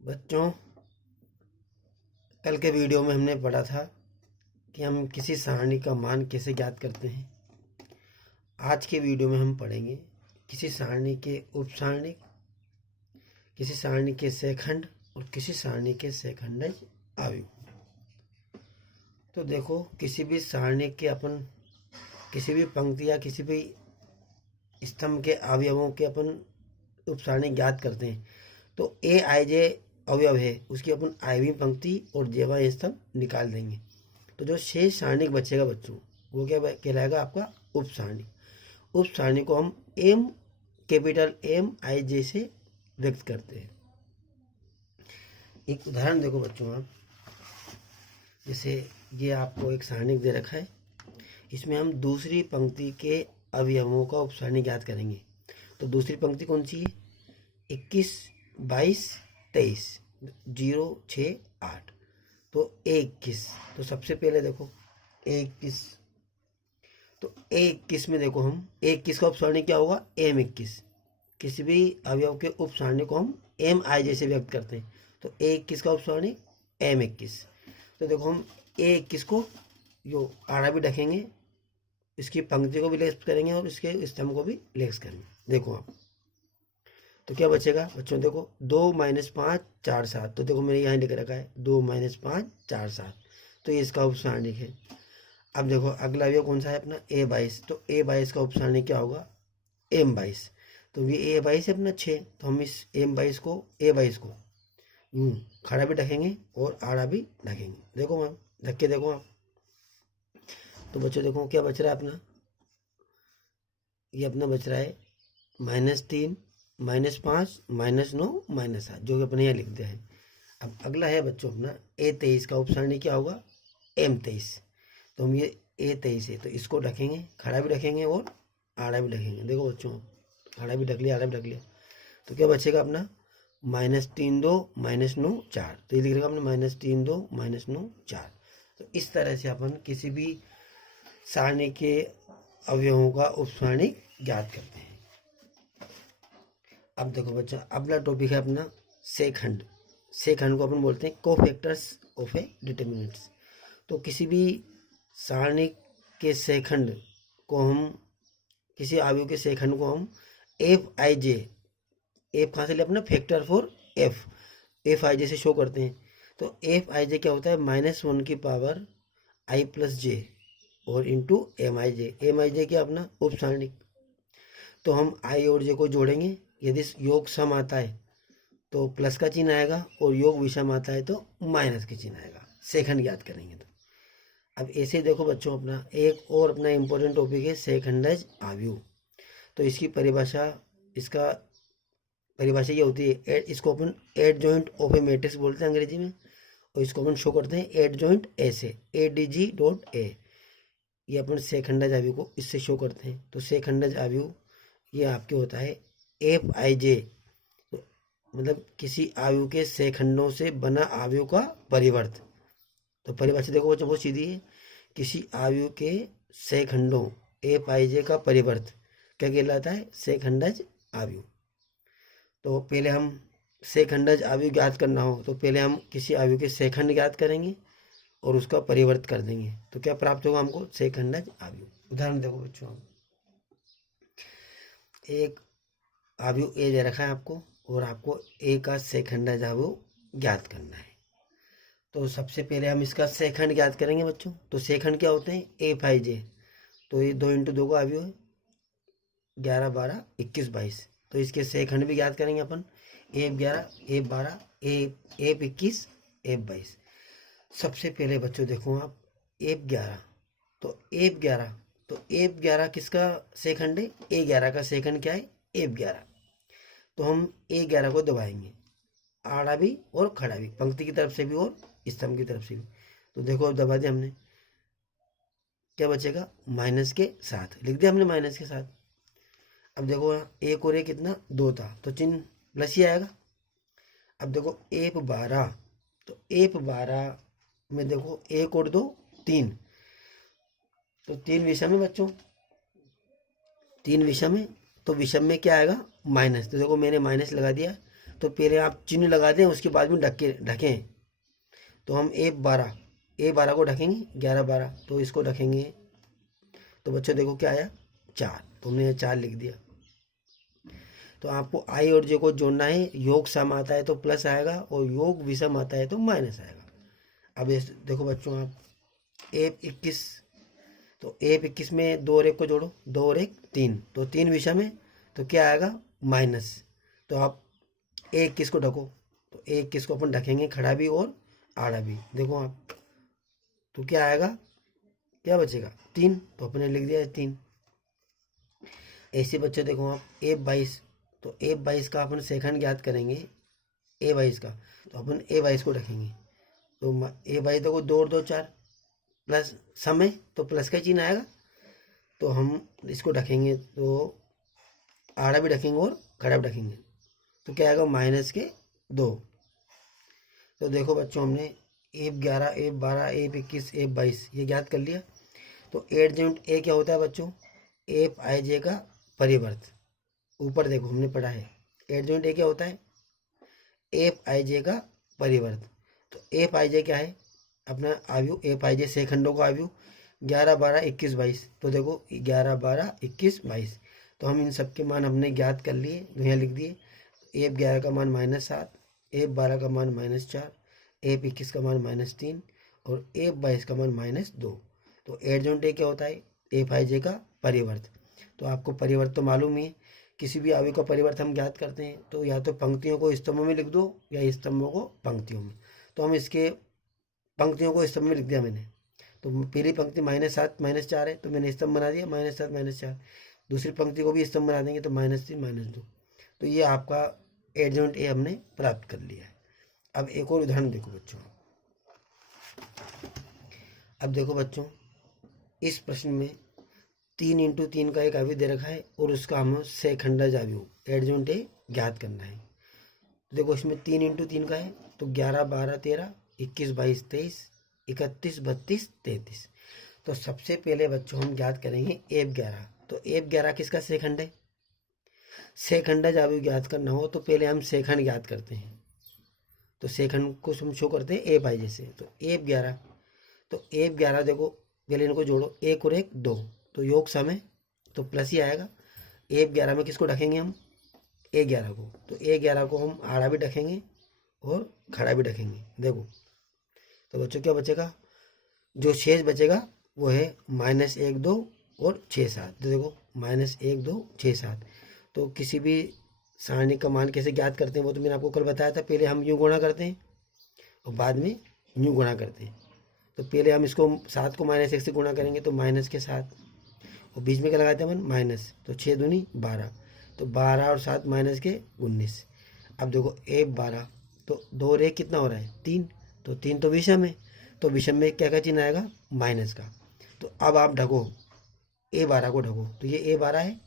बच्चों, कल के वीडियो में हमने पढ़ा था कि हम किसी सारणी का मान कैसे ज्ञात करते हैं। आज के वीडियो में हम पढ़ेंगे किसी सारणी के उप सारणी, किसी सारणी के सेखंड और किसी सारणी के सेखंडज अवयव। तो देखो, किसी भी सारणी के अपन किसी भी पंक्ति या किसी भी स्तंभ के अवयवों के अपन उप सारणी ज्ञात करते हैं। तो ए आई जे अवयव है, उसकी अपन आयवीं पंक्ति और जेवां स्तंभ निकाल देंगे। तो जो शेष सारणी बचेगा बच्चों, वो क्या कहलाएगा? आपका उप सारणी। उप सारणी को हम एम, कैपिटल एम आई जे से व्यक्त करते हैं। एक उदाहरण देखो बच्चों आप, जैसे ये आपको एक सारणी दे रखा है, इसमें हम दूसरी पंक्ति के अवयवों का उप सारणी ज्ञात करेंगे। तो दूसरी पंक्ति कौन सी है? 21, 22, 23, 0, 6, 8। तो 21, तो सबसे पहले देखो 21, तो 21 में देखो हम 21 का उप सारणी क्या होगा? एम 21। किसी भी अवयव के उप सारणी को हम एम आई जैसे व्यक्त करते हैं। तो 21 का उप सारणी एम 21। तो देखो हम 21 को जो आड़ा भी रखेंगे, इसकी पंक्ति को भी लेस करेंगे और इसके स्तंभ को भी लेस करेंगे। देखो आप, तो क्या बचेगा बच्चों? देखो 2 - 5 4 7। तो देखो मैंने यहाँ लिख रखा है 2 - 5 4 7। तो ये इसका उप सारणी है। अब देखो अगला अवयव कौन सा है अपना? ए 22। तो ए 22 का उप सारणी क्या होगा? एम 22। तो ये ए 22 है अपना 6। तो हम इस एम 22 को, ए 22 को यूँ खड़ा भी ढकेंगे और आड़ा भी ढकेंगे। देखो मैम, ढक के देखो आप। तो बच्चों देखो क्या बच रहा है अपना? ये अपना बच रहा है -3, -5, -9, -7, जो कि अपने यहाँ लिखते हैं। अब अगला है बच्चों अपना ए 23 का उप सारणी क्या होगा? एम 23। तो हम ये ए 23 है, तो इसको ढकेंगे, खड़ा भी ढकेंगे और आड़ा भी ढकेंगे। देखो बच्चों, खड़ा भी ढक लिया, आड़ा भी ढक लिया। तो क्या बचेगा अपना? -3 2 -9 4। तो ये लिख रहा अपने -3 2 -9 4। तो इस तरह से अपन किसी भी सारणी के अवयवों का उप सारणी ज्ञात करते हैं। अब देखो बच्चा, अगला टॉपिक है अपना सेखंड। सेखंड को अपन बोलते हैं कोफैक्टर्स ऑफ ए डिटर्मिनेंट्स। तो किसी भी सारणी के सेखंड को हम, किसी अवयव के सेखंड को हम एफ आई जे, एफ कहाँ से ले? अपना फैक्टर फॉर एफ आई जे से शो करते हैं। तो एफ आई जे क्या होता है? -1 की पावर आई प्लस जे और इंटू एम आई जे। एम आई जे क्या? अपना उप सारणी। तो हम आई और जे को जोड़ेंगे। यदि योग सम आता है तो प्लस का चिन्ह आएगा, और योग विषम आता है तो माइनस का चिन्ह आएगा। सेखंड याद करेंगे तो। अब ऐसे देखो बच्चों, अपना एक और अपना इंपॉर्टेंट टॉपिक है सेखंडज अवयव। तो इसकी परिभाषा, इसका परिभाषा ये होती है, इसको अपन adjoint of a matrix बोलते हैं अंग्रेजी में, और इसको अपन शो करते हैं एड जॉइंट ए से, ADG.A। ये अपन सेखंडज अवयव को इससे शो करते हैं। तो सेखंडज अवयव ये आपके होता है एफ आई जे, मतलब किसी अवयव के सेखंडों से बना अवयव का परिवर्त। तो परिभाषा देखो बच्चों बहुत सीधी है, किसी अवयव के सेखंडों एफ आई जे का परिवर्त क्या कहलाता है? सेखंडज अवयव। तो पहले हम सेखंडज अवयव ज्ञात करना हो तो पहले हम किसी अवयव के सेखंड ज्ञात करेंगे और उसका परिवर्त कर देंगे। तो क्या प्राप्त होगा हमको? सेखंडज अवयव। उदाहरण देखो बच्चों, एक अवयव ए दे रखा है आपको, और आपको ए का सेखंडज अवयव ज्ञात करना है। तो सबसे पहले हम इसका सेखंड ज्ञात करेंगे बच्चों। तो सेखंड क्या होते हैं? एफ आई जे। तो ये 2 × 2 का अवयव है, 11 12 21 22। तो इसके सेखंड भी ज्ञात करेंगे अपन, एफ 11 एफ 12 एफ 21 एफ 22। सबसे पहले बच्चों देखो आप, एफ 11। तो एफ 11, तो एफ 11 किसका सेखंड है? ए 11 का सेखंड क्या है? एफ 11। तो हम ए 11 को दबाएंगे, आड़ा भी और खड़ा भी, पंक्ति की तरफ से भी और स्तंभ की तरफ से भी। तो देखो अब दबा दिया हमने, क्या बचेगा? माइनस के साथ लिख दिया हमने, माइनस के साथ। अब देखो एक और एक कितना? 2 था, तो चिन्ह प्लस ही आएगा। अब देखो एफ 12, तो एफ 12 में देखो 1 और 2 3, तो 3 विषम है बच्चों, 3 विषम है। तो विषम में क्या आएगा? माइनस। तो देखो मैंने माइनस लगा दिया, तो पहले आप चिन्ह लगा दें, उसके बाद में ढकें। तो हम A12 को ढकेंगे 11 12, तो इसको ढकेंगे। तो बच्चों देखो क्या आया 4, तो हमने 4 लिख दिया। तो आपको I और J को जोड़ना है। योग सम आता है तो प्लस आएगा और योग विषम आता है तो माइनस आएगा। अब देखो बच्चों आप A21, तो A21 में 2 और 1 को जोड़ो, 2 और 1 3, तो 3 विषम है तो क्या आएगा माइनस। तो आप A21 को ढको, तो A21 को अपन ढकेंगे खड़ा भी और आड़ा भी। देखो आप, तो क्या आएगा, क्या बचेगा 3, तो अपने लिख दिया 3। ऐसे बच्चे देखो आप A22, तो A22 का अपन सेकंड ज्ञात करेंगे A22 का, तो अपन A22 को रखेंगे। तो A22 देखो 2 और 2 4, प्लस सम है तो प्लस का चिन्ह आएगा, तो हम इसको रखेंगे, तो आड़ा भी रखेंगे और खड़ा भी रखेंगे, तो क्या आएगा -2। तो देखो बच्चों हमने A11 A12 A21 A22 ये ज्ञात कर लिया। तो एडजॉइंट A क्या होता है बच्चों, Fij का परिवर्त। ऊपर देखो हमने पढ़ा है एडजॉइंट A क्या होता है, Fij का परिवर्त। तो Fij क्या है, अपना आव्यूह Fij से खंडों का आव्यूह 11 12 21 22। तो देखो 11 12 21 22, तो हम इन सब के मान हमने ज्ञात कर लिए, तो यहाँ लिख दिए। F11 का मान -7, F12 का मान -4, F21 का मान -3 और F22 का मान -2। तो एडजॉइंट A क्या होता है, Fij का परिवर्त। तो आपको परिवर्त तो मालूम ही है, किसी भी आव्यूह का परिवर्त हम ज्ञात करते हैं तो या तो पंक्तियों को स्तंभों में लिख दो या स्तंभों को पंक्तियों में। तो हम इसके पंक्तियों को स्तंभ में लिख दिया मैंने। तो पहली पंक्ति -7 -4 है तो मैंने स्तंभ बना दिया -7 -4। दूसरी पंक्ति को भी स्तंभ बना देंगे तो -3 -2। तो ये आपका एडजॉइंट A हमने प्राप्त कर लिया है। अब एक और उदाहरण देखो बच्चों। अब देखो बच्चों, इस प्रश्न में 3 × 3 का एक आव्यूह दे रखा है और उसका हमें सेखंडज आव्यूह एडजॉइंट A ज्ञात करना है। देखो इसमें 3 × 3 का है, तो 11 12 13 21 22 23 31 32 33। तो सबसे पहले बच्चों हम ज्ञात करेंगे F11। तो F11 किसका सेखंड है, सेखंडज आव्यूह ज्ञात करना हो तो पहले हम सेखंड ज्ञात करते हैं। तो सेखंड को हम शो करते हैं Fij से। तो F11, तो F11 देखो पहले इनको जोड़ो, 1 और 1 2, तो योग सम है तो प्लस ही आएगा। F11 में किसको रखेंगे हम, A11 को, तो A11 को हम आड़ा भी रखेंगे और खड़ा भी रखेंगे। देखो तो बच्चों क्या बचेगा, जो शेष बचेगा वो है -1 2 और 6 7। तो देखो -1 2 6 7। तो किसी भी सारणी का मान कैसे ज्ञात करते हैं वो तो मैंने आपको कल बताया था। पहले हम यूँ गुणा करते हैं और बाद में यूँ गुणा करते हैं। तो पहले हम इसको 7 को -1 से गुणा करेंगे तो माइनस के 7 और बीच में क्या लगाते हैं अपन माइनस, तो 6 दूनी 12, तो 12 और 7 माइनस के 19। अब देखो F12, तो 2 और 1 कितना हो रहा है 3, तो 3 तो विषम है, तो विषम में क्या का चिन्ह आएगा माइनस का। तो अब आप ढको A12 को ढको, तो ये A12 है,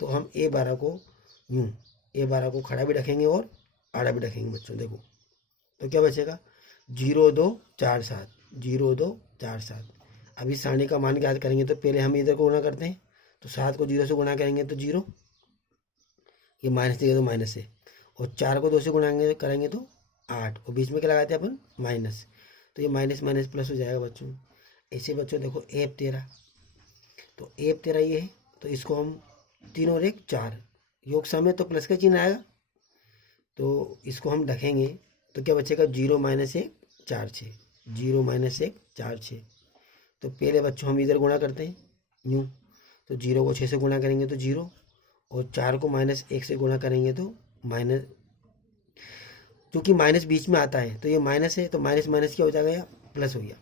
तो हम A12 को यूँ A12 को खड़ा भी रखेंगे और आड़ा भी रखेंगे बच्चों। देखो तो क्या बचेगा 0 2 4 7 0 2 4 7। अभी सारणी का मान ज्ञात करेंगे तो पहले हम इधर को गुणा करते हैं, तो 7 को 0 से गुणा करेंगे तो 0, ये माइनस देगा तो माइनस है, और 4 को 2 से गुणा करेंगे तो 8, और बीच में क्या लगाते हैं अपन माइनस, तो ये माइनस माइनस प्लस हो जाएगा बच्चों। ऐसे बच्चों देखो F13, तो F13 ये है, तो इसको हम 3 और 1 4 योग सम है तो प्लस का चिन्ह आएगा, तो इसको हम रखेंगे तो क्या बचेगा 0 -1 4 6 0 -1 4 6। तो पहले बच्चों हम इधर गुणा करते हैं यूँ, तो 0 को 6 से गुणा करेंगे तो 0, और 4 को -1 से गुणा करेंगे तो माइनस, क्योंकि माइनस बीच में आता है तो ये माइनस है, तो माइनस माइनस क्या हो जाएगा या प्लस हो गया,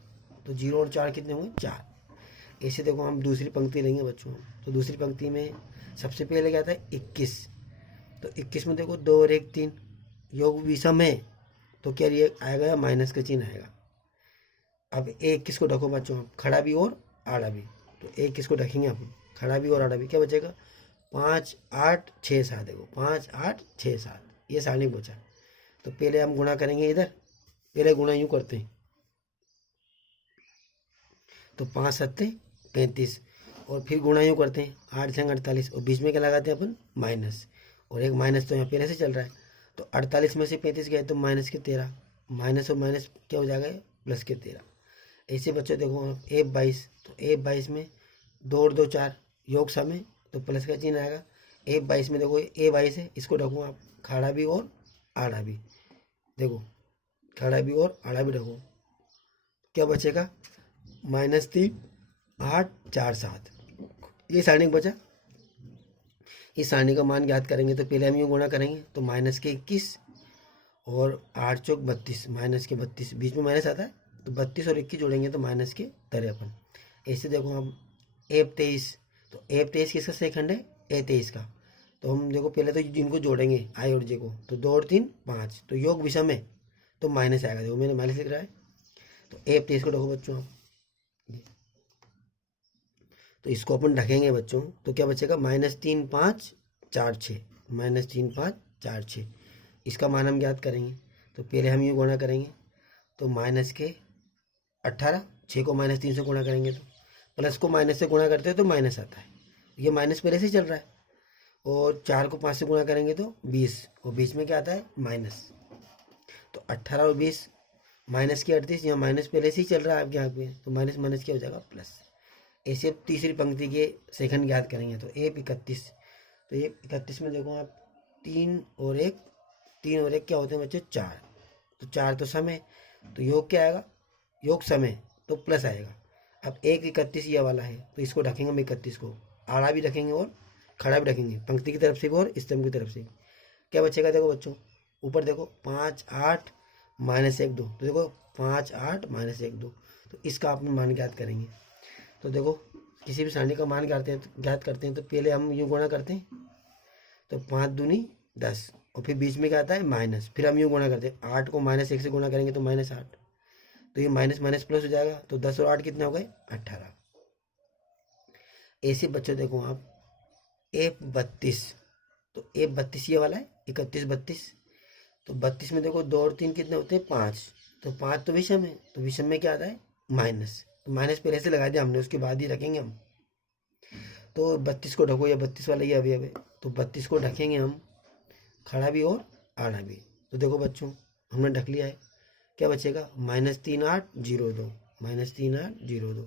तो 0 और 4 कितने होंगे 4। ऐसे देखो हम दूसरी पंक्ति लेंगे बच्चों। तो दूसरी पंक्ति में सबसे पहले क्या था 21, तो 21 में देखो 2 और 1 3 योग विषम है, तो क्या ये आएगा माइनस का चिन्ह आएगा। अब A21 को रखो बच्चों आप खड़ा भी और आड़ा भी, तो A21 को रखेंगे आप खड़ा भी और आड़ा भी, क्या बचेगा 5 8 6 7। देखो 5 8 6 7 ये सारणी बचा। तो पहले हम गुणा करेंगे इधर, पहले गुणा यूँ करते हैं, तो 5 7 35, और फिर गुणा यूँ करते हैं 8 6 48, और बीच में क्या लगाते हैं अपन माइनस, और एक माइनस तो यहाँ पहले से चल रहा है, तो 48 में से 35 गए तो माइनस के 13, माइनस और माइनस क्या हो जाएगा, प्लस के 13। ऐसे बच्चों देखो ए 22, तो ए 22 में 2 और 2 4 योग सम है तो प्लस का चिन्ह आएगा। ए 22 में देखो ए 22 है, इसको रखो आप खड़ा भी और आड़ा भी, देखो खड़ा भी और आड़ा भी रखो, क्या बचेगा -3 8 4 7। ये सारणिक बचा। इस सारणी का मान ज्ञात करेंगे तो पहले हम यूँ गुणा करेंगे तो माइनस के 21 और 8 चौक 32, माइनस के 32, बीच में माइनस आता है तो 32 और 21 जोड़ेंगे तो माइनस के 53। ऐसे देखो हम ए 23, तो ए 23 किसका सेकंड है, ए 23 का। तो हम देखो पहले तो जिनको जोड़ेंगे आई और जे को, तो 2 और 3 5, तो योग विषम है तो माइनस आएगा, देखो मैंने माइनस लिख रहा है। तो ए 23 को रखो बच्चों आप, तो इसको अपन रखेंगे बच्चों तो क्या बचेगा -3 5 4 6, -3 5 4 6। इसका मान हम ज्ञात करेंगे तो पहले हम ये गुणा करेंगे तो माइनस के 18, 6 को -3 से गुणा करेंगे तो प्लस को माइनस से गुणा करते हैं तो माइनस आता है, ये माइनस पहले से चल रहा है। और 4 को 5 से गुणा करेंगे तो 20, और बीच में क्या आता है माइनस, तो 18 और 20 माइनस के 38, यहाँ माइनस पहले से ही चल रहा है आपके यहाँ पे, तो माइनस माइनस क्या हो जाएगा प्लस। ऐसे तीसरी पंक्ति के सेकंड ज्ञात करेंगे तो ए 31, तो ये 31 में देखो आप 3 और 1 क्या होते हैं बच्चे 4, तो 4 तो सम है तो योग क्या आएगा, योग सम है तो प्लस आएगा। अब 1 31 ये वाला है तो इसको रखेंगे हम 31 को, आड़ा भी रखेंगे और खड़ा भी रखेंगे, पंक्ति की तरफ से भी और स्तंभ की तरफ से भी। क्या बचेगा देखो बच्चों, ऊपर देखो 5 8 -1 2, तो देखो 5 8 -1 2, तो इसका आप मान ज्ञात करेंगे। तो देखो किसी भी सारणी का मान ज्ञात करते हैं तो पहले हम यूँ गुणा करते हैं तो 5 दूनी 10, और फिर बीच में क्या आता है माइनस, फिर हम यूँ गुणा करते हैं 8 को -1 से गुणा करेंगे तो -8, तो ये माइनस माइनस प्लस हो जाएगा, तो 10 और 8 कितने हो गए 18। ऐसे बच्चों देखो आप ए 32, तो ए 32 ये वाला है 31 32, तो 32 में देखो 2 और 3 कितने होते हैं 5, तो 5 तो विषम है तो विषम में क्या आता है माइनस, तो माइनस पहले से लगा दिया हमने, उसके बाद ही रखेंगे हम। तो 32 को ढको, या 32 वाला ये अभी तो 32 को ढकेंगे हम खड़ा भी और आड़ा भी, तो देखो बच्चों हमने ढक लिया है, क्या बचेगा -3 8 0 2, -3 8 0 2।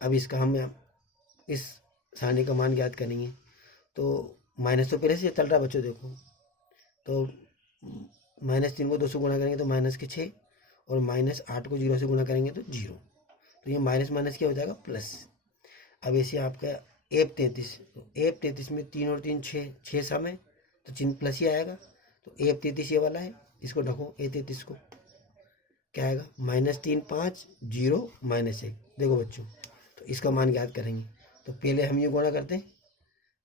अब इसका हम इस सारणी का मान ज्ञात करेंगे तो माइनस तो पहले से चल रहा है बच्चों देखो, तो -3 को 2 से गुणा करेंगे तो माइनस के 6, और -8 को 0 से गुणा करेंगे तो 0, तो ये माइनस माइनस क्या हो जाएगा प्लस। अब ऐसे आपका ए 33, तो ए 33 में 3 और 3 6 सम है तो चिन्ह प्लस ही आएगा, तो ए 33 ये वाला है, इसको ढको ए 33 को, क्या आएगा -3 5 0 -1। देखो बच्चों तो इसका मान ज्ञात करेंगे तो पहले हम ये गुणा करते हैं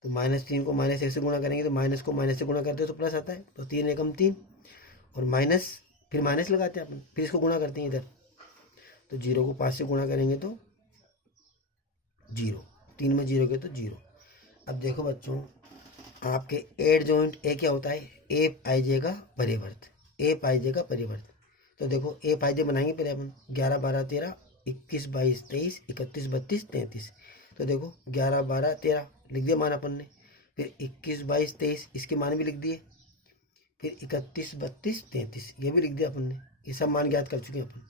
तो -3 को -1 से गुणा करेंगे तो माइनस को माइनस से गुणा करते हैं तो प्लस आता है, तो 3 एकम 3 और माइनस, फिर माइनस लगाते हैं अपन, फिर इसको गुणा करते हैं इधर, तो 0 को 5 से गुणा करेंगे तो 0, 3 में 0 के तो 0। अब देखो बच्चों आपके एड जॉइंट ए क्या होता है, ए आई जे का परिवर्त, ए आई जे का परिवर्त। तो देखो ए आई जे बनाएंगे पहले अपन 11 12 13 21 22 23 31 32 33, तो देखो 11 12 13 लिख दिया मान अपन ने, फिर 21 22 23 इसके मान भी लिख दिए, फिर 31 32 33 ये भी लिख दिया अपन ने, ये सब मान ज्ञात कर चुके हैं अपन।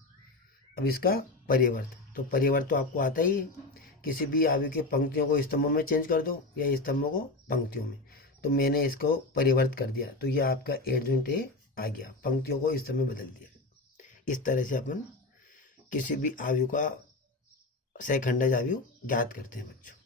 अब इसका परिवर्त, तो परिवर्त तो आपको आता ही है, किसी भी आयु के पंक्तियों को स्तंभों में चेंज कर दो या स्तंभों को पंक्तियों में, तो मैंने इसको परिवर्त कर दिया तो ये आपका एडजॉइंट ए आ गया, पंक्तियों को स्तंभ में बदल दिया। इस तरह से अपन किसी भी आयु का सहखंडज आयु ज्ञात करते हैं बच्चों।